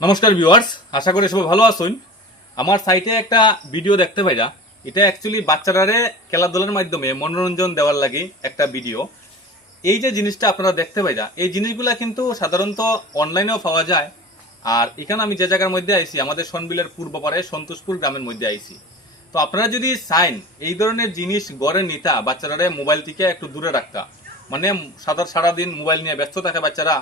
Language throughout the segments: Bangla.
নমস্কার ভিউয়ার্স, আশা করি সবাই ভালো আছেন। আমার সাইটে একটা ভিডিও দেখতে পাইরা এটা অ্যাকচুয়ালি বাচ্চারারে খেলাধুলার মাধ্যমে মনোরঞ্জন দেওয়ার লাগে একটা ভিডিও। এই যে জিনিসটা আপনারা দেখতে পাইরা এই জিনিসগুলা কিন্তু সাধারণত অনলাইনেও পাওয়া যায়। আর এখানে আমি যে জায়গার মধ্যে আইছি, আমাদের সনবিলের পূর্ব পারে সন্তোষপুর গ্রামের মধ্যে আইছি। তো আপনারা যদি সাইন এই ধরনের জিনিস গড়ে নিতা বাচ্চারা মোবাইল থেকে একটু দূরে রাখতা। মানে সাদা সারাদিন মোবাইল নিয়ে ব্যস্ত থাকে বাচ্চারা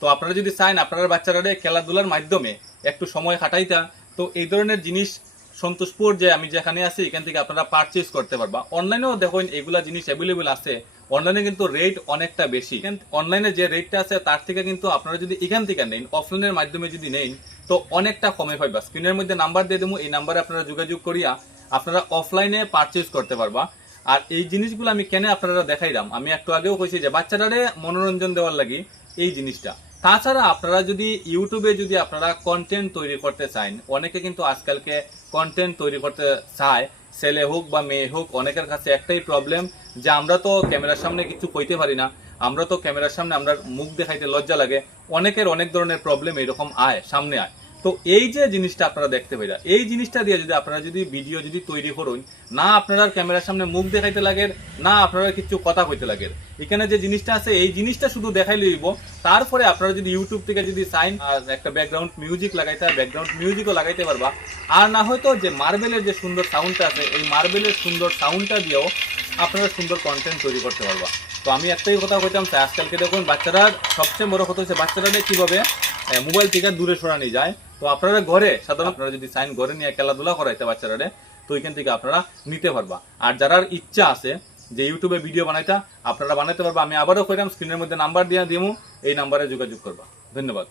তো আপনারা যদি চান আপনার বাচ্চারা খেলাধুলার মাধ্যমে একটু সময় কাটাইতা, তো এই ধরনের জিনিস সন্তোষপুর যে আমি যেখানে আছি, এখান থেকে আপনারা পারচেজ করতে পারবা। অনলাইনেও দেখুন এগুলা জিনিস অ্যাভেলেবেল আছে। অনলাইনে কিন্তু রেট অনেকটা বেশি। অনলাইনে যে রেটটা আছে, তার থেকে কিন্তু আপনারা যদি এখান থেকে নেন অফলাইনের মাধ্যমে যদি নেন, তো অনেকটা কমে পাইবা। স্ক্রিনের মধ্যে নাম্বার দিয়ে দেবো, এই নাম্বারে আপনারা যোগাযোগ করিয়া আপনারা অফলাইনে পারচেজ করতে পারবা। আর এই জিনিসগুলো আমি কেন আপনারা দেখাইলাম। আমি একটু আগেও কইছি যে বাচ্চাটারে মনোরঞ্জন দেওয়ার লাগি এই জিনিসটা। তাছাড়া আপনারা যদি ইউটিউবে যদি আপনারা কন্টেন্ট তৈরি করতে চান, অনেকে কিন্তু আজকালকে কন্টেন্ট তৈরি করতে চায়, ছেলে হোক বা মেয়ে হোক, অনেকের কাছে একটাই প্রবলেম যে আমরা তো ক্যামেরার সামনে কিছু কইতে পারি না, আমরা তো ক্যামেরার সামনে আমরা মুখ দেখাইতে লজ্জা লাগে, অনেকের অনেক ধরনের প্রবলেম এরকম আয়, সামনে আয়। তো এই যে জিনিসটা আপনারা দেখতে পাইরা, এই জিনিসটা দিয়ে যদি আপনারা যদি ভিডিও যদি তৈরি করুন, না আপনারা ক্যামেরার সামনে মুখ দেখাইতে লাগে, না আপনারা কিছু কথা কইতে লাগে। এখানে যে জিনিসটা আছে, এই জিনিসটা শুধু দেখাই লইব তারপরে আপনারা যদি ইউটিউব থেকে যদি সাইন আর একটা ব্যাকগ্রাউন্ড মিউজিক লাগাইতে ব্যাকগ্রাউন্ড মিউজিকও লাগাইতে পারবা। আর না হয়তো যে মার্বেলের যে সুন্দর সাউন্ডটা আছে, এই মার্বেলের সুন্দর সাউন্ডটা দিয়েও আপনারা সুন্দর কন্টেন্ট তৈরি করতে পারবা। তো আমি একটাই কথা কইতাম আজকালকে দেখুন, বাচ্চারা সবচেয়ে বড় কথা হচ্ছে, বাচ্চারা কীভাবে মোবাইল থেকে দূরে সরানি যায়। তো আপনারা ঘরে সাধারণত আপনারা যদি সাইন ঘরে নিয়ে খেলাধুলা করাইতে বাচ্চারা তো ওইখান থেকে আপনারা নিতে পারবা। আর যারার ইচ্ছা আছে যে ইউটিউবে ভিডিও বানাইতা, আপনারা বানাইতে পারবা। আমি আবারও কইলাম স্ক্রিনের মধ্যে নাম্বার দিয়ে দিব এই নাম্বারে যোগাযোগ করবা। ধন্যবাদ।